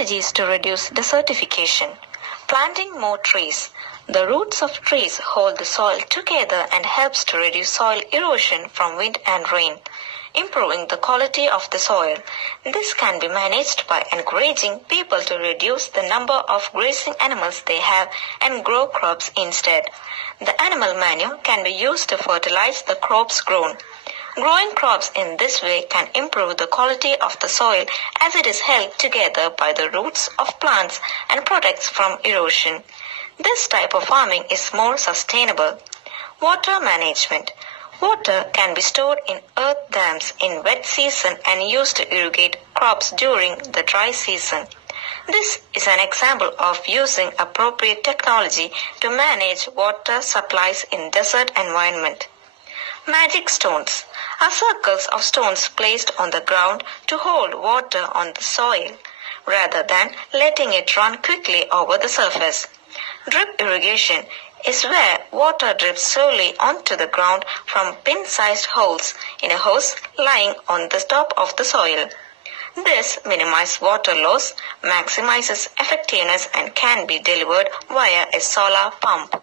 Strategies to reduce desertification. Planting more trees. The roots of trees hold the soil together and helps to reduce soil erosion from wind and rain, improving the quality of the soil. This can be managed by encouraging people to reduce the number of grazing animals they have and grow crops instead. The animal manure can be used to fertilize the crops grown. Growing crops in this way can improve the quality of the soil as it is held together by the roots of plants and protects from erosion. This type of farming is more sustainable. Water management. Water can be stored in earth dams in wet season and used to irrigate crops during the dry season. This is an example of using appropriate technology to manage water supplies in desert environment. Magic stones are circles of stones placed on the ground to hold water on the soil, rather than letting it run quickly over the surface. Drip irrigation is where water drips slowly onto the ground from pin-sized holes in a hose lying on the top of the soil. This minimizes water loss, maximizes effectiveness, and can be delivered via a solar pump.